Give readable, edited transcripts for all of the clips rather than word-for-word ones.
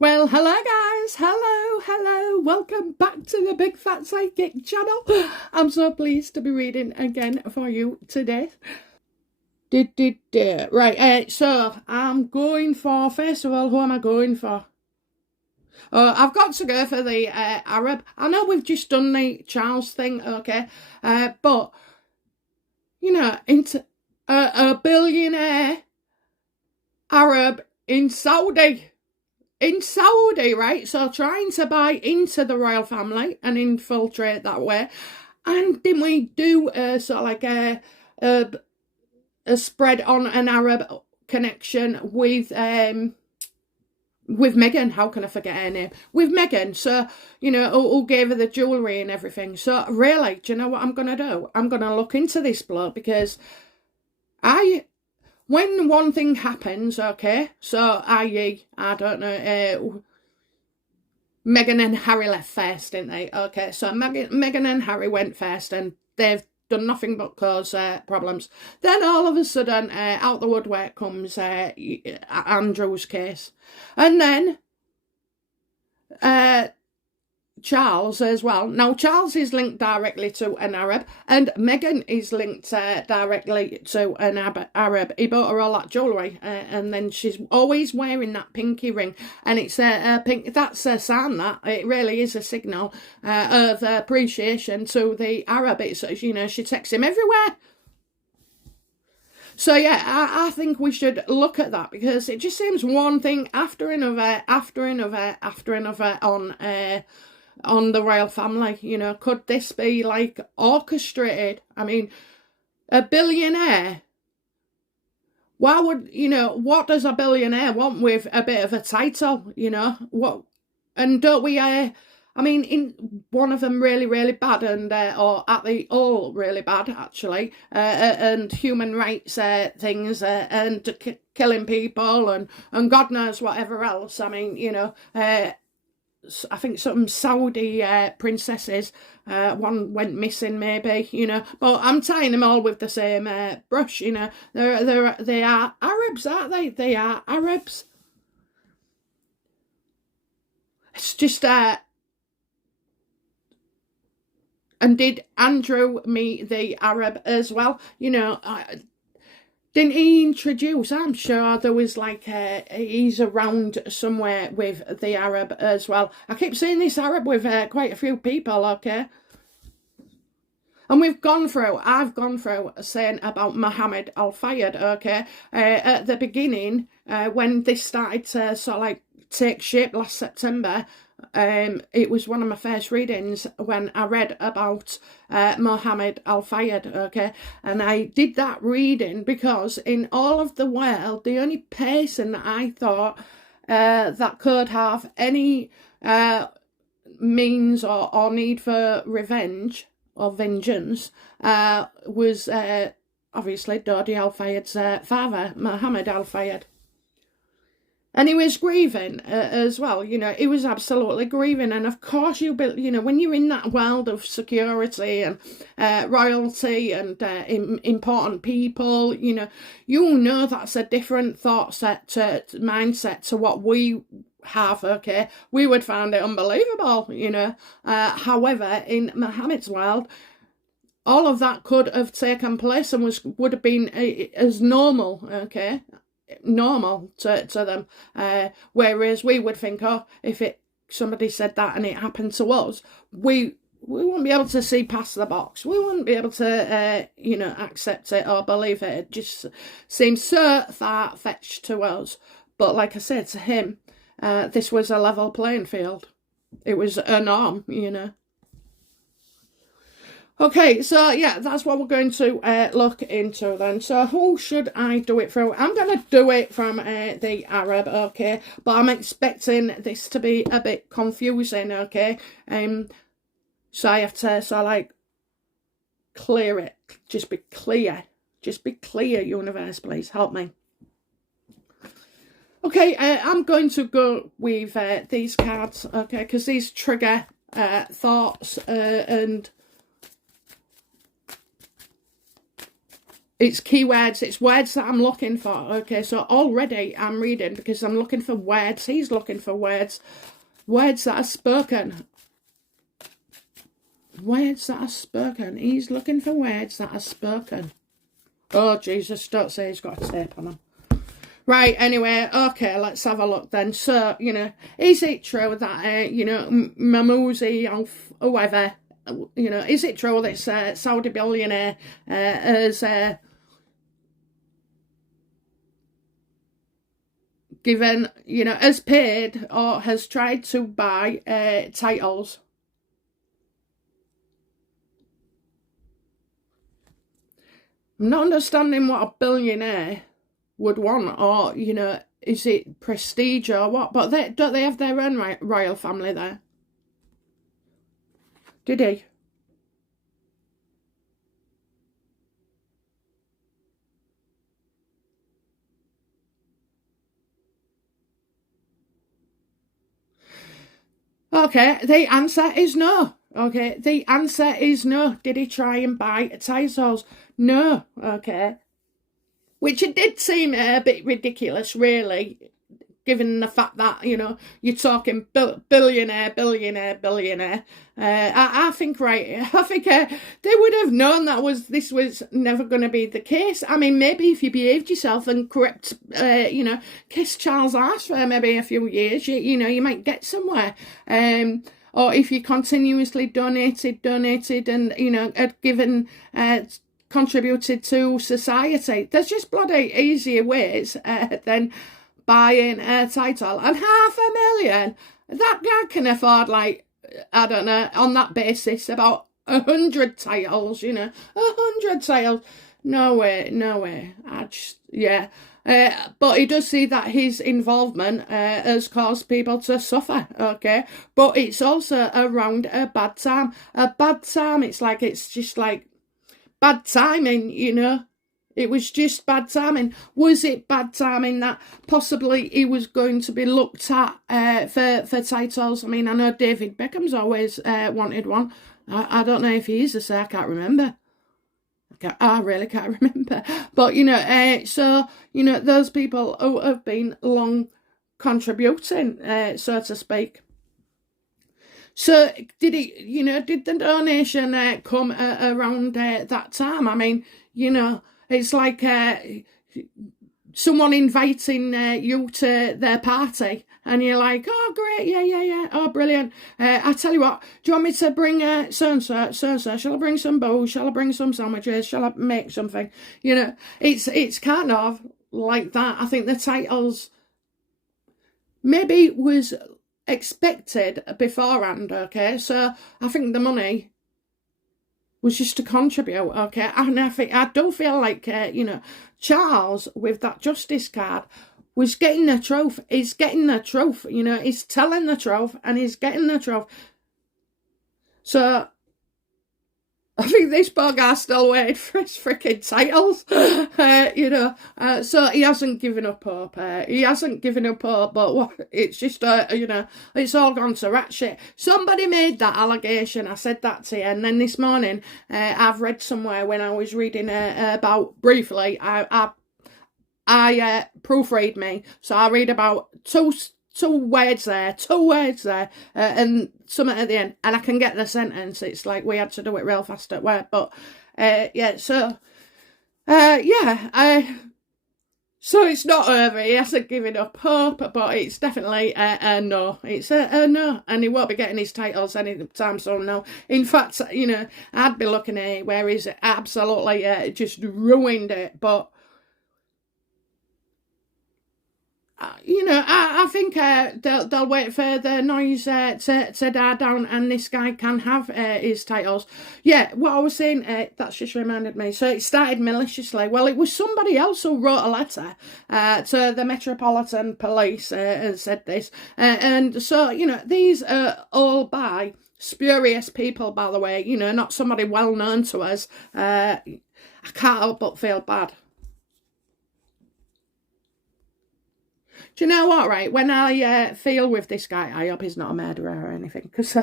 Well, hello guys, hello, welcome back to the Big Fat Psychic channel. I'm so pleased to be reading again for you today. Right, so I'm going for, first of all, who am I going for? I've got to go for the Arab. I know we've just done the Charles thing, okay, but, you know, into a billionaire Arab in Saudi. Right? So trying to buy into the royal family and infiltrate that way. And didn't we do sort of like a spread on an Arab connection with Meghan? How can I forget her name? With Meghan. So, you know, who gave her the jewellery and everything. So really, do you know what I'm going to do? I'm going to look into this bloke because when one thing happens, okay, so i.e., I don't know, Meghan and Harry left first, didn't they? Okay, so Meghan and Harry went first, and they've done nothing but cause problems. Then all of a sudden, out the woodwork comes Andrew's case, and then Charles as well. Now, Charles is linked directly to an Arab, and Meghan is linked directly to an Arab. He bought her all that jewellery, and then she's always wearing that pinky ring, and it's a pink. That's a sign that it really is a signal of appreciation to the Arab. It's, you know, she takes him everywhere. So yeah, I think we should look at that because it just seems one thing after another, on the royal family. You know, could this be like orchestrated? I mean, a billionaire. Why would, you know, what does a billionaire want with a bit of a title? You know, what? And don't we? I mean, in one of them really bad, and or at the all really bad actually, and human rights things, and killing people, and God knows whatever else. I mean, you know, I think some Saudi princesses, one went missing maybe, you know, but I'm tying them all with the same brush, you know. They are Arabs, aren't they? They are Arabs. It's just and did Andrew meet the Arab as well? You know, didn't he introduce? I'm sure there was like he's around somewhere with the Arab as well. I keep seeing this Arab with quite a few people, okay? And I've gone through saying about Muhammed Al-Fayed, okay? At the beginning, when this started to sort of like take shape last September, it was one of my first readings when I read about Muhammad Al-Fayed, okay? And I did that reading because in all of the world, the only person that I thought that could have any means or need for revenge or vengeance was obviously Dodi Al-Fayed's father, Mohammed Al-Fayed. And he was grieving as well, you know, he was absolutely grieving. And of course, you know, when you're in that world of security and royalty and important people, you know that's a different thought set mindset to what we have, okay? We would find it unbelievable, you know. However, in Muhammad's world, all of that could have taken place and would have been as normal, okay? Normal to them, whereas we would think, oh, if somebody said that and it happened to us, we wouldn't be able to see past the box. We wouldn't be able to you know, accept it or believe it. It just seems so far-fetched to us. But like I said, to him, this was a level playing field. It was a norm, you know. Okay, so yeah, that's what we're going to look into then. So who should I do it through? I'm going to do it from the Arab, okay? But I'm expecting this to be a bit confusing, okay? So I have to sort of like clear it. Just be clear. Just be clear, universe, please. Help me. Okay, I'm going to go with these cards, okay? Because these trigger thoughts and it's keywords, it's words that I'm looking for. Okay, so already I'm reading because I'm looking for words. He's looking for words. Words that are spoken. Words that are spoken. He's looking for words that are spoken. Oh, Jesus, don't say he's got a tape on him. Right, anyway, okay, let's have a look then. So, you know, is it true that, you know, Mahfouz or whoever, you know, is it true that Saudi billionaire has given, you know, has paid or has tried to buy titles? I'm not understanding what a billionaire would want, or, you know, is it prestige or what? But don't they have their own royal family there? Did he? Okay, the answer is no. Okay, the answer is no. Did he try and buy titles? No. Okay. Which it did seem a bit ridiculous, really, given the fact that, you know, you're talking billionaire. I think, right, I think they would have known that this was never going to be the case. I mean, maybe if you behaved yourself and crept, you know, kissed Charles' ass for maybe a few years, you know, you might get somewhere. Or if you continuously donated and, you know, had given... contributed to society. There's just bloody easier ways than buying a title. And $500,000, that guy can afford, like, I don't know, on that basis, about 100 titles, you know, 100 titles. No way. Yeah. But he does see that his involvement has caused people to suffer, okay? But it's also around a bad time. A bad time, it's just like, bad timing, you know. It was just bad timing. Was it bad timing that possibly he was going to be looked at for titles? I mean, I know David Beckham's always wanted one. I don't know if he is, I can't remember. I really can't remember. But, you know, so, you know, those people who have been long contributing, so to speak. So did the donation come around that time? I mean, you know, it's like someone inviting you to their party, and you're like, oh, great, yeah, oh, brilliant. I tell you what, do you want me to bring so-and-so? Shall I bring some booze? Shall I bring some sandwiches? Shall I make something? You know, it's kind of like that. I think the titles maybe was expected beforehand, okay? So I think the money was just to contribute, okay? And I do feel like, you know, Charles, with that justice card, was getting the truth. He's getting the truth, you know, he's telling the truth and he's getting the truth. So I think this poor guy's still waiting for his freaking titles, you know. So he hasn't given up hope. But what, it's just, you know, it's all gone to rat shit. Somebody made that allegation. I said that to you. And then this morning, I've read somewhere when I was reading about, briefly, I proofread me. So I read about two words there, and something at the end, and I can get the sentence. It's like we had to do it real fast at work, but yeah, so so it's not over. He hasn't given up hope, but it's definitely a no. It's a no, and he won't be getting his titles anytime soon now. In fact, you know, I'd be looking at it where he's absolutely just ruined it, but you know, I think they'll wait for the noise to die down, and this guy can have his titles. Yeah, what I was saying, that's just reminded me. So it started maliciously. Well, it was somebody else who wrote a letter to the Metropolitan Police and said this. And so, you know, these are all by spurious people, by the way, you know, not somebody well known to us. I can't help but feel bad. Do you know what, right? When I feel with this guy, I hope he's not a murderer or anything, because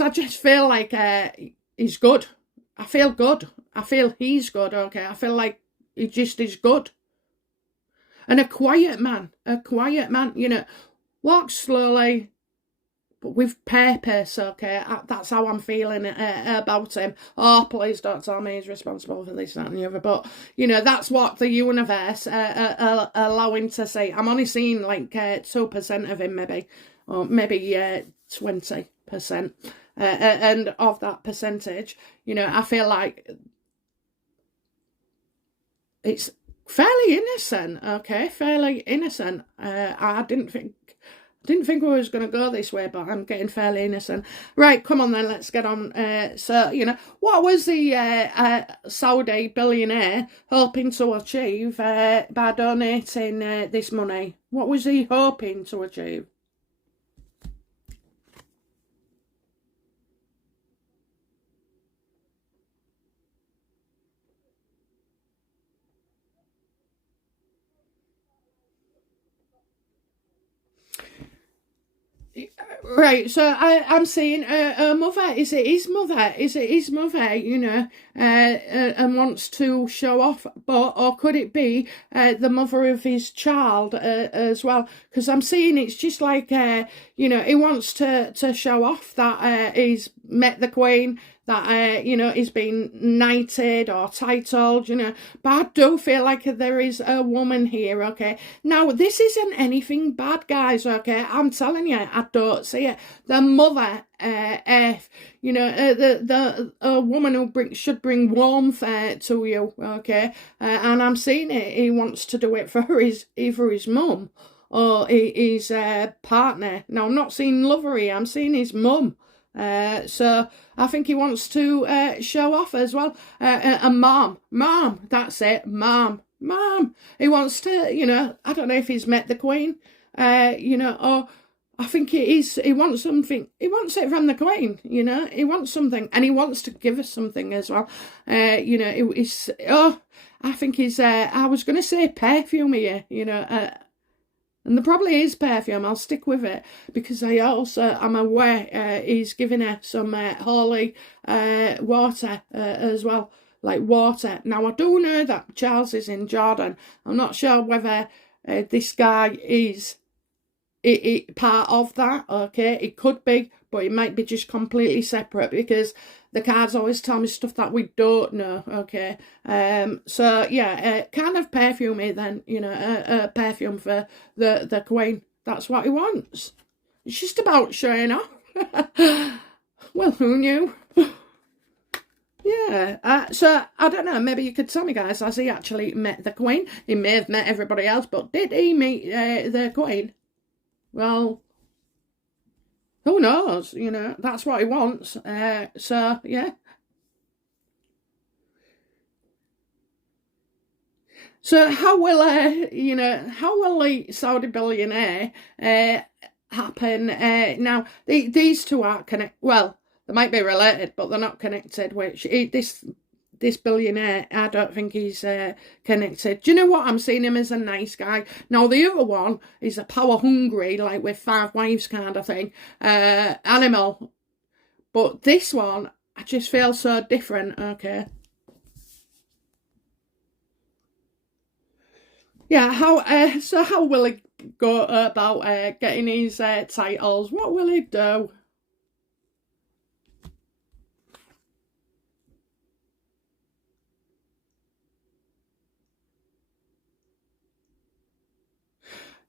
I just feel like he's good. I feel good. I feel he's good, okay? I feel like he just is good. And a quiet man, you know, walks slowly, but with purpose, okay? That's how I'm feeling about him. Oh, please don't tell me he's responsible for this, that and the other. But, you know, that's what the universe allowing to see. I'm only seeing like 2% of him, maybe. Or maybe 20%. And of that percentage, you know, I feel like it's fairly innocent, okay? Fairly innocent. I didn't think we was going to go this way, but I'm getting fairly innocent. Right, come on then, let's get on. So, you know, what was the Saudi billionaire hoping to achieve by donating this money? What was he hoping to achieve? Right, so I'm saying her mother, is it his mother? Is it his mother, you know, and wants to show off, or could it be the mother of his child as well? Because I'm seeing it's just like, you know, he wants to show off that he's met the Queen, that, you know, he's been knighted or titled, you know, but I do feel like there is a woman here, okay? Now, this isn't anything bad, guys, okay? I'm telling you, I don't see it. The mother, you know, the woman who should bring warmth to you, okay? And I'm seeing it, he wants to do it for either his mum or his partner. Now, I'm not seeing lovery, I'm seeing his mum. So I think he wants to show off as well. And mom, that's it, mom. He wants to, you know, I don't know if he's met the Queen, you know, or I think he wants something. He wants it from the Queen, you know. He wants something, and he wants to give us something as well. You know, I think he's. I was going to say perfume here, you know. And there probably is perfume, I'll stick with it, because I'm aware he's giving her some holy water as well, like water. Now, I do know that Charles is in Jordan. I'm not sure whether this guy is part of that, okay? It could be, but it might be just completely separate, because the cards always tell me stuff that we don't know, okay? So, yeah, kind of perfumey then, you know, perfume for the Queen. That's what he wants. It's just about showing off. Well, who knew? Yeah, so, I don't know, maybe you could tell me, guys, has he actually met the Queen? He may have met everybody else, but did he meet the Queen? Well, who knows, you know, that's what he wants. So, yeah. So how will, you know, how will the Saudi billionaire happen? Now, these two aren't connected. Well, they might be related, but they're not connected, which this billionaire, I don't think he's connected. Do you know what? I'm seeing him as a nice guy. Now, the other one is a power hungry, like with 5 wives kind of thing, animal. But this one, I just feel so different, okay? Yeah, so how will he go about getting his titles? What will he do?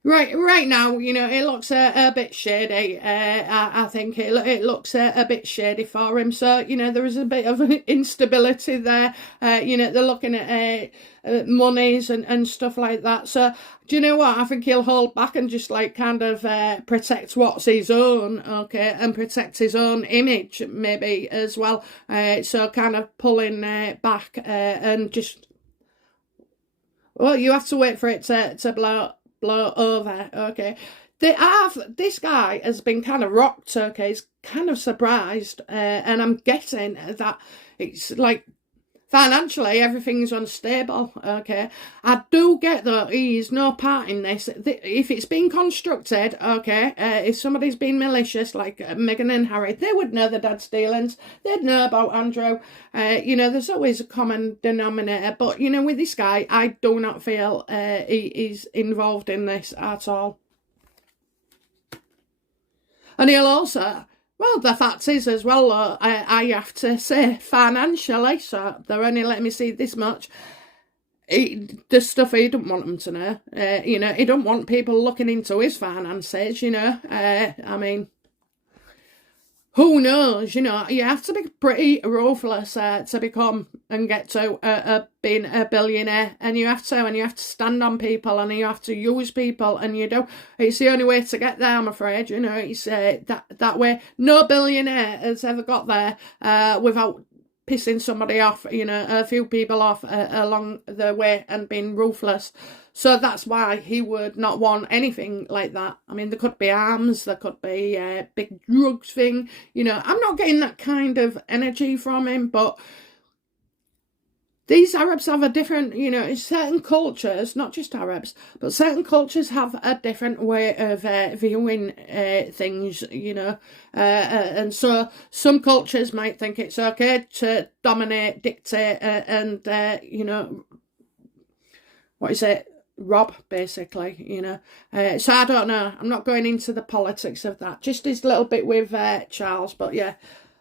Right now, you know, it looks a bit shady. I think it looks a bit shady for him. So, you know, there is a bit of instability there. You know, they're looking at monies and stuff like that. So, do you know what? I think he'll hold back and just like kind of protect what's his own, okay, and protect his own image maybe as well. So kind of pulling back and just, well, you have to wait for it to blow over, okay? This guy has been kind of rocked, okay? He's kind of surprised, and I'm guessing that it's like Financially, everything's unstable, okay? I do get that he's no part in this. If it's been constructed, okay, if somebody's been malicious, like Meghan and Harry, they would know the dad's dealings. They'd know about Andrew. There's always a common denominator. But, with this guy, I do not feel he's involved in this at all. And he'll also... Well, the fact is as well, I have to say, financially, so they're only letting me see this much, the stuff he don't want them to know. He don't want people looking into his finances, I mean, who knows, you have to be pretty ruthless to become and get to being a billionaire, and you have to stand on people, and you have to use people, and it's the only way to get there, I'm afraid, it's that way. No billionaire has ever got there without pissing somebody off, a few people off along the way and being ruthless. So that's why he would not want anything like that. I mean, there could be arms, there could be a big drugs thing. I'm not getting that kind of energy from him, but these Arabs have a different, certain cultures, not just Arabs, but certain cultures have a different way of viewing things, and so some cultures might think it's okay to dominate, dictate, and, rob, basically, so I don't know. I'm not going into the politics of that. Just this little bit with Charles, but yeah.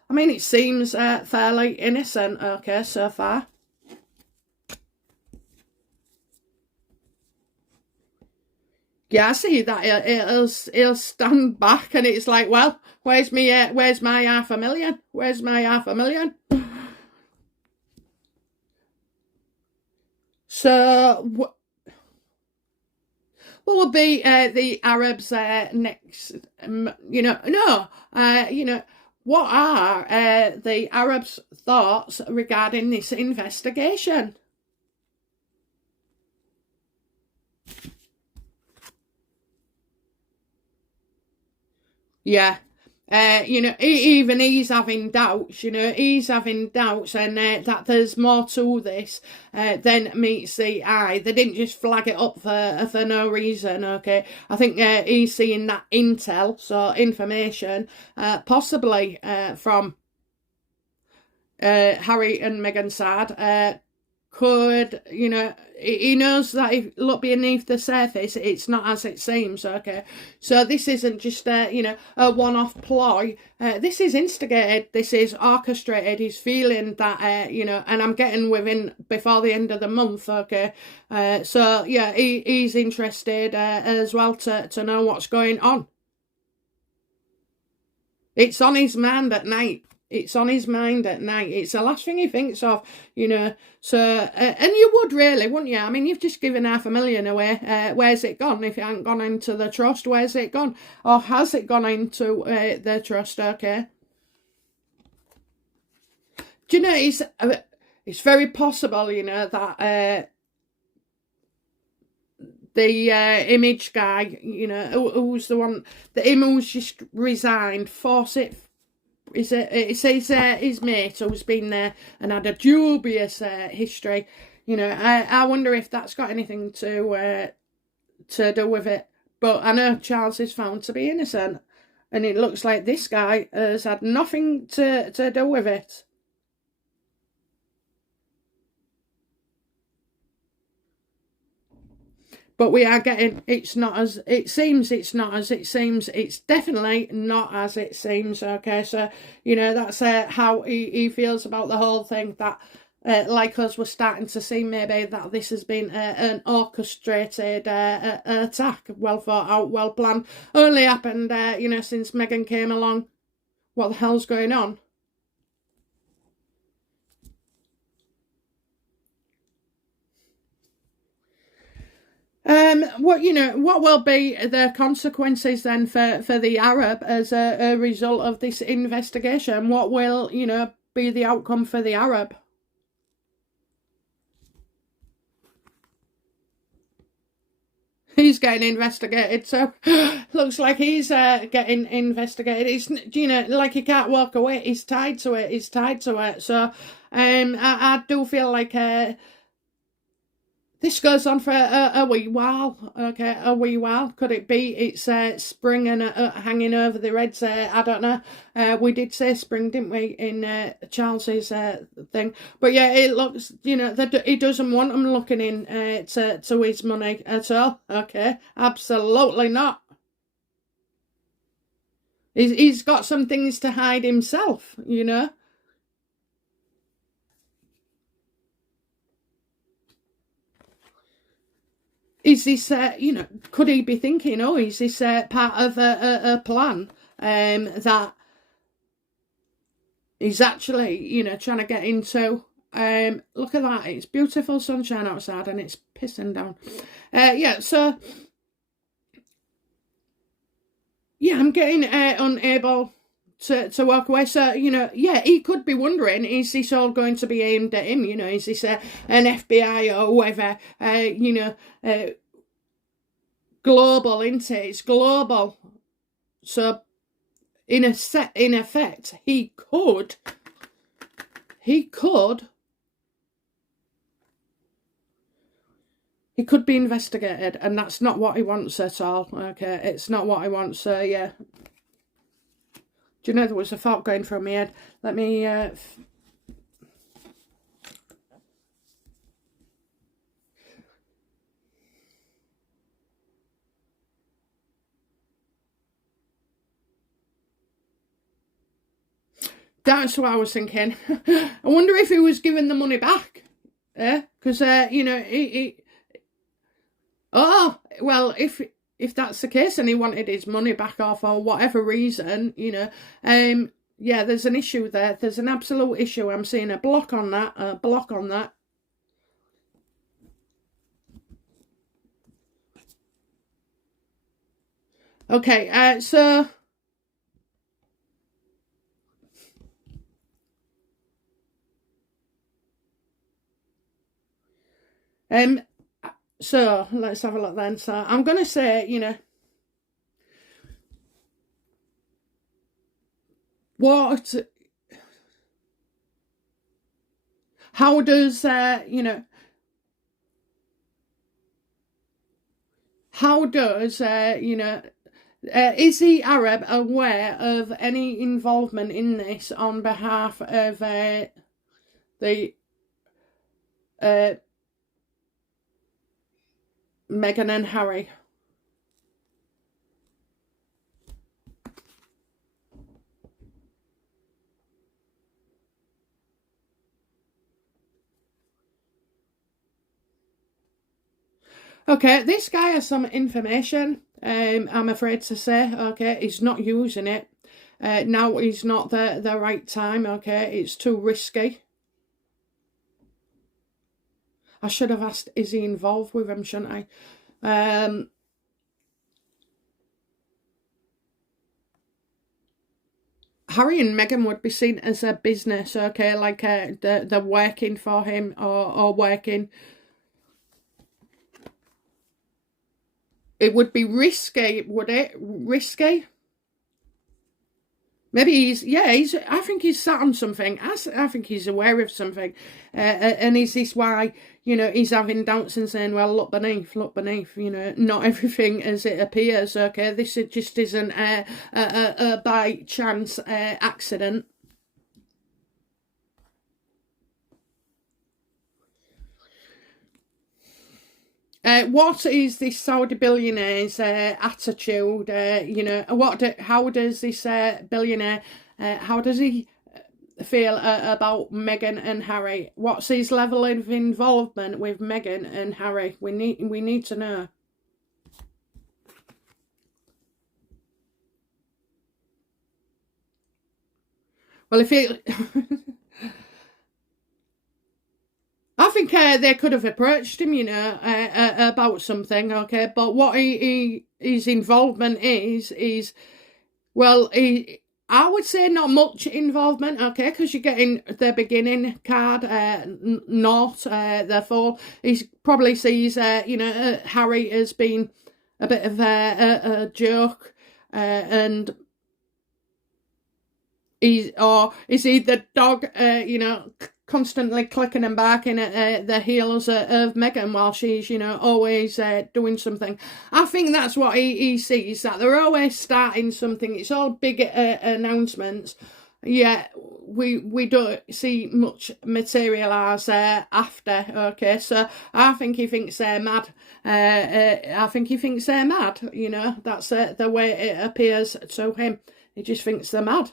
I mean, it seems fairly innocent, okay, so far. Yeah, I see that he'll stand back, and it's like, well, where's my $500,000? Where's my $500,000? So, what will be the Arabs next? What are the Arabs' thoughts regarding this investigation? Yeah. Even he's having doubts, he's having doubts, and that there's more to this than meets the eye. They didn't just flag it up for no reason, okay? I think he's seeing that intel, so information, possibly from Harry and Meghan's side, could, he knows that if look beneath the surface, it's not as it seems, okay? So this isn't just a one-off ploy. This is instigated, this is orchestrated. He's feeling that, and I'm getting within before the end of the month, okay? So yeah, he's interested as well to know what's going on. It's on his mind at night. It's on his mind at night. It's the last thing he thinks of, So, and you would really, wouldn't you? I mean, you've just given $500,000 away. Where's it gone? If it hadn't gone into the trust, where's it gone? Or has it gone into the trust? Okay. Do you know, it's very possible, that the image guy, who's the one, who's just resigned, It's his mate who's been there and had a dubious history. I wonder if that's got anything to do with it. But I know Charles is found to be innocent, and it looks like this guy has had nothing to do with it. But we are getting, it's not as it seems, it's not as it seems, it's definitely not as it seems, okay? So, that's how he feels about the whole thing, that, like us, we're starting to see maybe that this has been an orchestrated attack, well thought out, well planned, only happened, since Meghan came along. What the hell's going on? What will be the consequences then for the Arab as a result of this investigation? What will, be the outcome for the Arab? He's getting investigated, so looks like he's getting investigated. It's, like he can't walk away. He's tied to it. So I do feel like this goes on for a wee while, okay, a wee while. Could it be it's spring and hanging over the Reds? I don't know. We did say spring, didn't we, in Charles's thing? But yeah, it looks, you know, that he doesn't want them looking in to his money at all, okay? Absolutely not. He's got some things to hide himself, you know? Is this, you know, could he be thinking, oh, is this part of a plan that he's actually, you know, trying to get into? Look at that. It's beautiful sunshine outside and it's pissing down. Yeah, so, yeah, I'm getting unable to walk away. So, you know, yeah, he could be wondering, is this all going to be aimed at him? You know, is this an FBI or whoever, you know, global, isn't it? It's global. So, in effect, he could be investigated, and that's not what he wants at all. Okay, it's not what he wants. So, yeah. Do you know there was a thought going through my head? Let me... That's what I was thinking. I wonder if he was giving the money back. Yeah? Because, you know, oh, well, if that's the case and he wanted his money back off or whatever reason, you know, yeah, there's an issue there. There's an absolute issue. I'm seeing a block on that, Okay, so... So, let's have a look then. So, I'm going to say, you know, how does, you know, how does, you know, is the Arab aware of any involvement in this on behalf of the Meghan and Harry? Okay, this guy has some information, I'm afraid to say, okay, he's not using it. Now is not the right time, okay, it's too risky. I should have asked, is he involved with him, shouldn't I? Harry and Meghan would be seen as a business, okay, like they're working for him or working. It would be risky, would it? Risky? Maybe I think he's sat on something. I think he's aware of something. And is this why, you know, he's having doubts and saying, well, look beneath, you know, not everything as it appears, okay? This just isn't a by chance accident. What is this Saudi billionaire's attitude? You know, how does this billionaire, how does he feel about Meghan and Harry? What's his level of involvement with Meghan and Harry? We need to know. Well, if he... I think they could have approached him, you know, about something, okay? But what his involvement is, well, I would say not much involvement, okay? Because you're getting the beginning card, not, therefore, he probably sees, you know, Harry as being a bit of a joke, and is he the dog, you know, constantly clicking and barking at the heels of Meghan while she's, you know, always doing something. I think that's what he sees, that they're always starting something. It's all big announcements. Yeah, we don't see much materialise after, okay? So I think he thinks they're mad. I think he thinks they're mad, you know. That's the way it appears to him. He just thinks they're mad.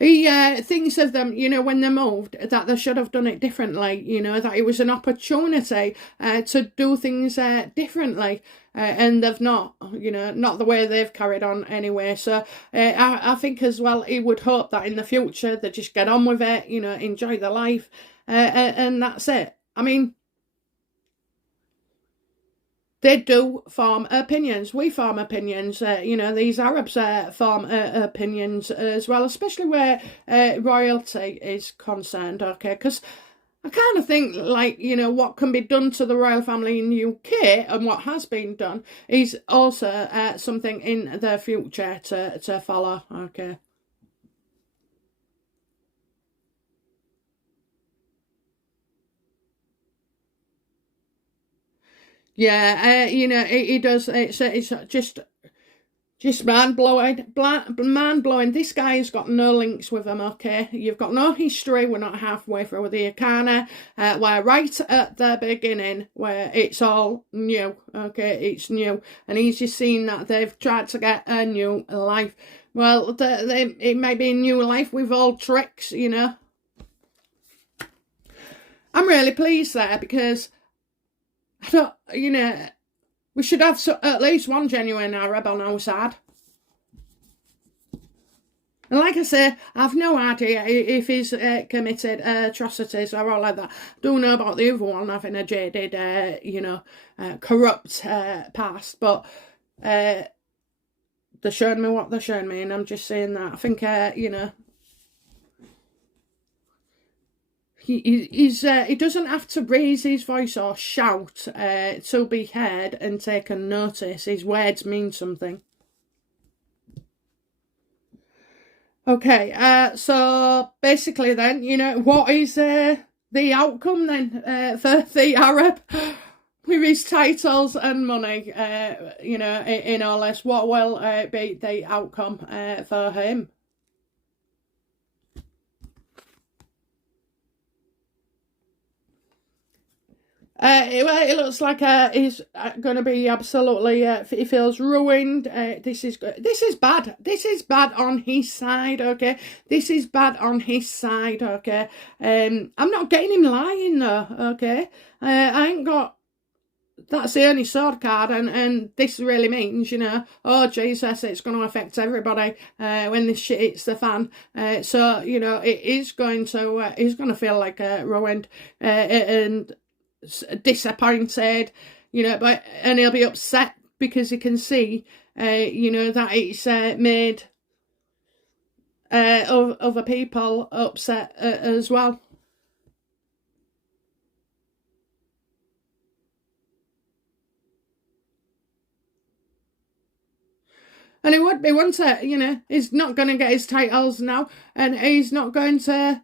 He thinks of them, you know, when they moved, that they should have done it differently, you know, that it was an opportunity to do things differently, and they've not, you know, not the way they've carried on anyway. So I think as well, he would hope that in the future they just get on with it, you know, enjoy their life, and that's it. I mean, they do form opinions. We form opinions. You know, these Arabs form opinions as well, especially where royalty is concerned, okay? Because I kind of think, like, you know, what can be done to the royal family in the UK and what has been done is also something in the future to follow, okay? Yeah, you know, he does. It's just mind-blowing. Mind-blowing. This guy has got no links with him, okay? You've got no history. We're not halfway through the Akana. We're right at the beginning where it's all new, okay? It's new. And he's just seen that they've tried to get a new life. Well, it may be a new life with old tricks, you know? I'm really pleased there because I don't, you know, we should have at least one genuine Arab on our side. And like I say, I've no idea if he's committed atrocities or all like that. Don't know about the other one having a jaded, you know, corrupt past. But they're showing me what they're showing me, and I'm just saying that. I think, you know, he doesn't have to raise his voice or shout to be heard and taken notice. His words mean something. Okay, so basically then, you know, what is the outcome then for the Arab with his titles and money, you know, in all this? What will be the outcome for him? It looks like he's going to be absolutely. He feels ruined. This is bad. This is bad on his side. Okay, this is bad on his side. Okay, I'm not getting him lying though. Okay, I ain't got. That's the only sword card, and this really means, you know, oh Jesus, it's going to affect everybody when this shit hits the fan. So you know, it is going to. He's going to feel like ruined and disappointed, you know, and he'll be upset because he can see, you know, that it's made other people upset as well. And it would be, wouldn't it? You know, he's not going to get his titles now, and he's not going to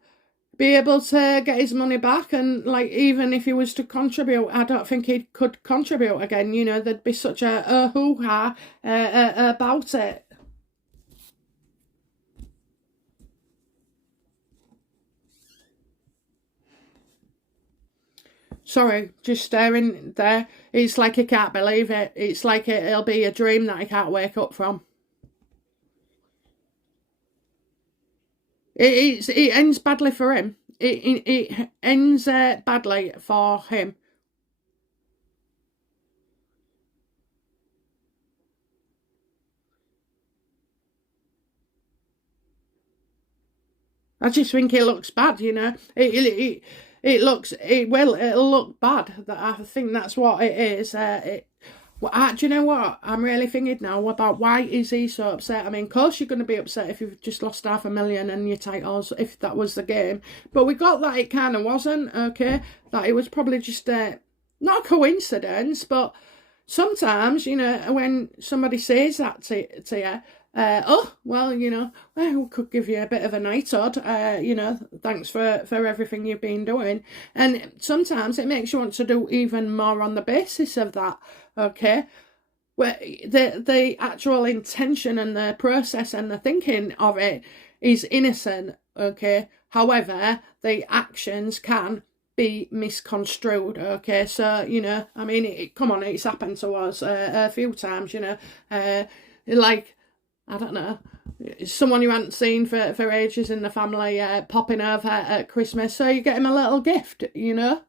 be able to get his money back. And like, even if he was to contribute, I don't think he could contribute again. You know, there'd be such a hoo-ha about it. Sorry, just staring there. It's like he can't believe it. It's like it'll be a dream that he can't wake up from. It ends badly for him. It ends badly for him. I just think it looks bad, you know. It'll look bad. I think that's what it is. Do you know what? I'm really thinking now about why is he so upset? I mean, of course you're going to be upset if you've just lost $500,000 and your titles, if that was the game. But we got that it kind of wasn't, okay? That it was probably just not a coincidence, but sometimes, you know, when somebody says that to you, oh, well, you know, well, we could give you a bit of a night, Todd. You know, thanks for everything you've been doing. And sometimes it makes you want to do even more on the basis of that, okay? Where the actual intention and the process and the thinking of it is innocent, okay? However, the actions can be misconstrued, okay? So, you know, I mean, come on, it's happened to us a few times, you know, like, I don't know, someone you hadn't seen for ages in the family popping over at Christmas, so you get him a little gift, you know?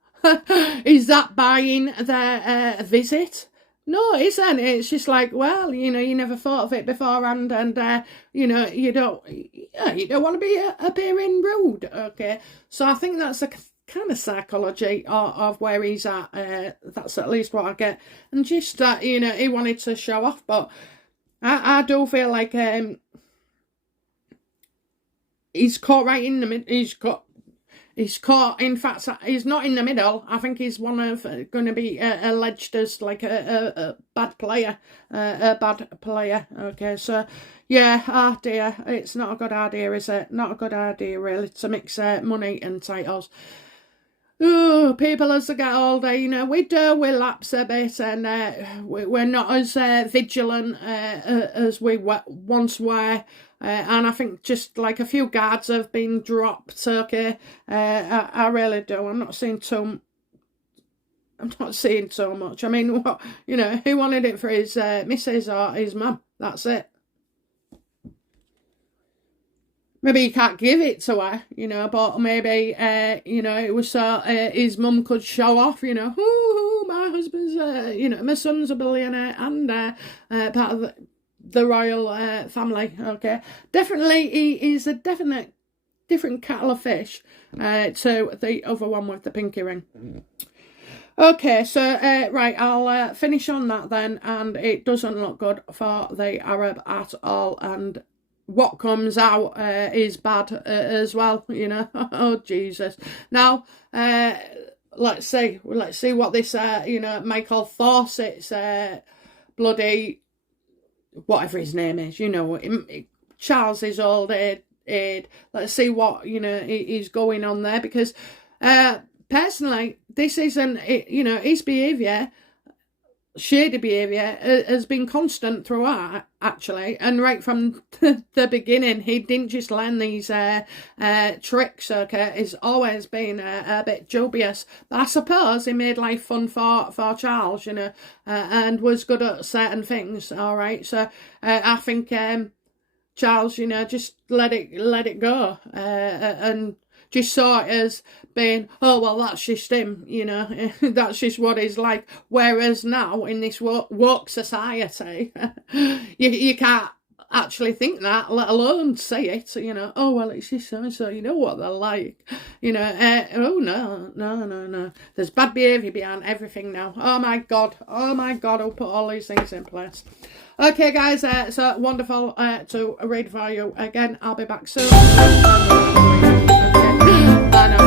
Is that buying their visit? No, it isn't. It's just like, well, you know, you never thought of it beforehand, and you know, you don't want to be appearing rude, okay? So I think that's a kind of psychology of where he's at. That's at least what I get, and just that, you know, he wanted to show off, but I do feel like he's caught right in the middle. He's caught, in fact, he's not in the middle. I think he's one of going to be alleged as like a bad player, Okay, so yeah, oh dear, it's not a good idea, is it? Not a good idea, really, to mix money and titles. Oh, people as they get older, you know, we lapse a bit, and we're not as vigilant as we once were. And I think just like a few guards have been dropped, okay? I really do. I'm not seeing so much. I mean, what, you know, he wanted it for his missus or his mum. That's it. Maybe he can't give it to her, you know, but maybe, you know, it was so his mum could show off, you know, ooh, my husband's, you know, my son's a billionaire and part of the royal family, okay? Definitely, he is a different kettle of fish to the other one with the pinky ring. Okay, so, right, I'll finish on that then, and it doesn't look good for the Arab at all, and what comes out is bad as well, you know. Oh, Jesus. Now, let's see what this, you know, Michael Fawcett's bloody, whatever his name is, you know, Charles is old age. Let's see what, you know, is going on there, because personally, this isn't, you know, his behaviour, shady behaviour, has been constant throughout, actually, and right from the beginning. He didn't just learn these tricks, okay? He's always been a bit dubious, but I suppose he made life fun for Charles, you know, and was good at certain things, all right? So I think Charles, you know, just let it go, and just saw it as being, oh, well, that's just him, you know, that's just what he's like. Whereas now, in this woke society, you can't actually think that, let alone say it, you know, oh, well, it's just so-and-so, you know what they're like, you know, oh, no. There's bad behaviour behind everything now. Oh, my God, who put all these things in place? Okay, guys, so wonderful to read for you again. I'll be back soon. Bye now.